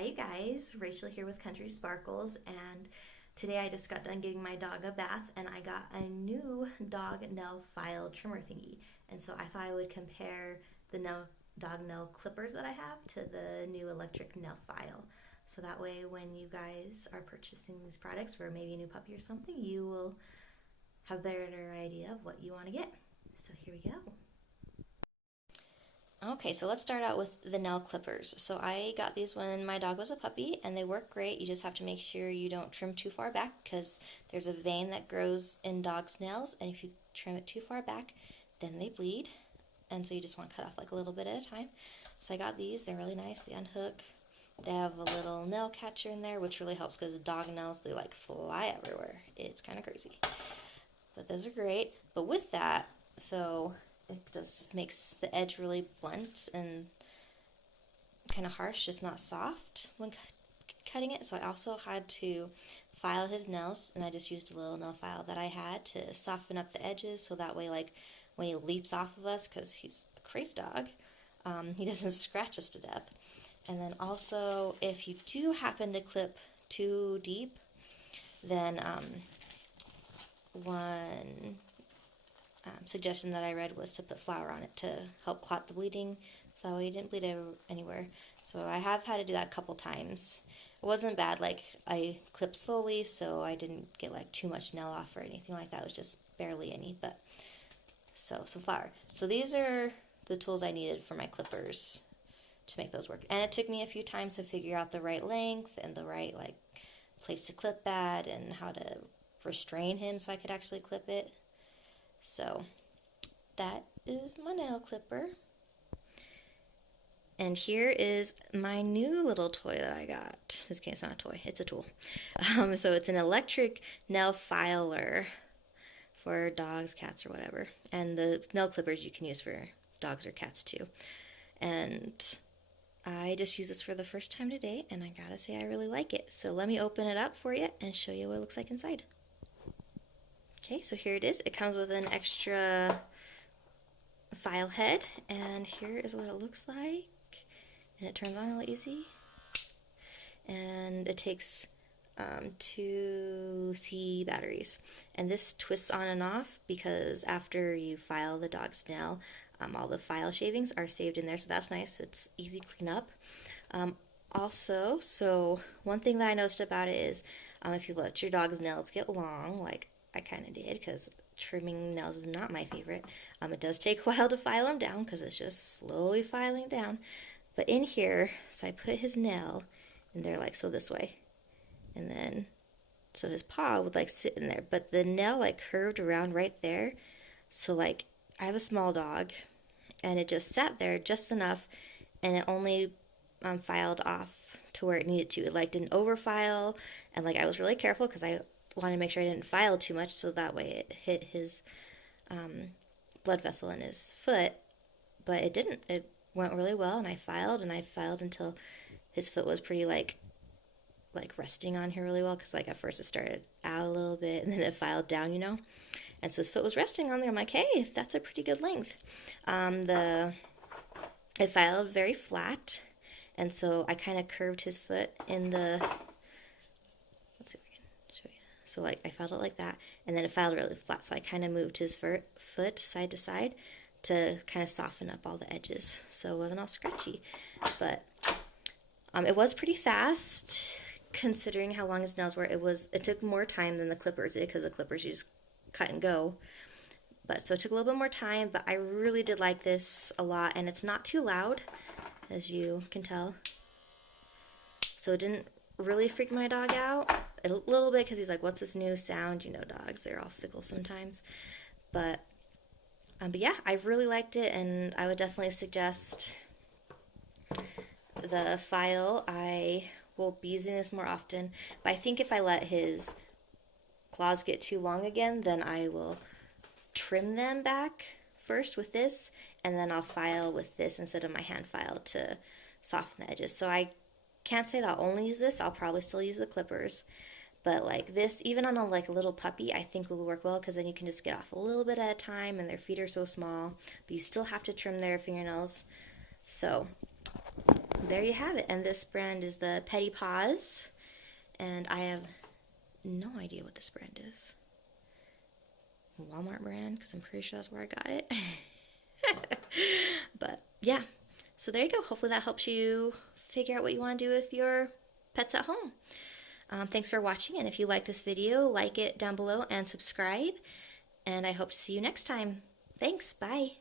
Hi you guys, Rachel here with Country Sparkles, and today I just got done giving my dog a bath and I got a new dog nail file trimmer thingy. And so I thought I would compare the dog nail clippers that I have to the new electric nail file. So that way when you guys are purchasing these products for maybe a new puppy or something, you will have a better idea of what you want to get. So here we go. Okay, so let's start out with the nail clippers. So I got these when my dog was a puppy and they work great. You just have to make sure you don't trim too far back because there's a vein that grows in dogs' nails, and if you trim it too far back, then they bleed. And so you just want to cut off like a little bit at a time. So I got these, they're really nice, they unhook. They have a little nail catcher in there, which really helps because dog nails, they like fly everywhere. It's kind of crazy. But those are great. But with that, so it just makes the edge really blunt and kind of harsh, just not soft when cutting it. So I also had to file his nails, and I just used a little nail file that I had to soften up the edges so that way, like, when he leaps off of us, because he's a crazy dog, he doesn't scratch us to death. And then also, if you do happen to clip too deep, then one suggestion that I read was to put flour on it to help clot the bleeding, so that way it didn't bleed anywhere. So I have had to do that a couple times. It wasn't bad, like I clipped slowly, so I didn't get like too much nail off or anything like that. It was just barely any, but so some flour. So these are the tools I needed for my clippers to make those work. And it took me a few times to figure out the right length and the right like place to clip at and how to restrain him so I could actually clip it. So that is my nail clipper. And here is my new little toy that I got. This case, it's not a toy, it's a tool. So it's an electric nail filer for dogs, cats, or whatever. And the nail clippers you can use for dogs or cats too. And I just used this for the first time today, and I gotta say I really like it. So let me open it up for you and show you what it looks like inside. Okay, so here it is. It comes with an extra file head, and here is what it looks like. And it turns on really easy. And it takes 2C batteries. And this twists on and off because after you file the dog's nail, all the file shavings are saved in there, so that's nice. It's easy cleanup. Also, so one thing that I noticed about it is if you let your dog's nails get long, like I kind of did, because trimming nails is not my favorite. It does take a while to file them down because it's just slowly filing down. But in here, so I put his nail in there like so this way. And then, so his paw would like sit in there. But the nail like curved around right there. So like, I have a small dog, and it just sat there just enough, and it only filed off to where it needed to. It like didn't overfile, and like I was really careful because I wanted to make sure I didn't file too much so that way it hit his blood vessel in his foot, but it didn't. It went really well, and I filed until his foot was pretty like resting on here really well, because like at first it started out a little bit and then it filed down, you know, and so his foot was resting on there. I'm like, hey, that's a pretty good length. It filed very flat, and so I kind of curved his foot in the, let's see if I can show you. So like I filed it like that, and then it filed really flat, so I kind of moved his foot side to side to kind of soften up all the edges so it wasn't all scratchy. But it was pretty fast considering how long his nails were. It took more time than the clippers did, because the clippers you just cut and go. But so it took a little bit more time, but I really did like this a lot, and it's not too loud, as you can tell. So it didn't really freak my dog out. A little bit, because he's like, what's this new sound? You know, dogs, they're all fickle sometimes. But yeah, I really liked it, and I would definitely suggest the file. I will be using this more often, but I think if I let his claws get too long again, then I will trim them back first with this, and then I'll file with this instead of my hand file to soften the edges. So I can't say that I'll only use this. I'll probably still use the clippers, but like this, even on a like a little puppy, I think will work well, because then you can just get off a little bit at a time, and their feet are so small, but you still have to trim their fingernails. So there you have it. And this brand is the Pedi Paws. And I have no idea what this brand is. Walmart brand, because I'm pretty sure that's where I got it. But yeah, so there you go. Hopefully that helps you figure out what you want to do with your pets at home. Thanks for watching, and if you like this video, like it down below and subscribe. And I hope to see you next time. Thanks. Bye.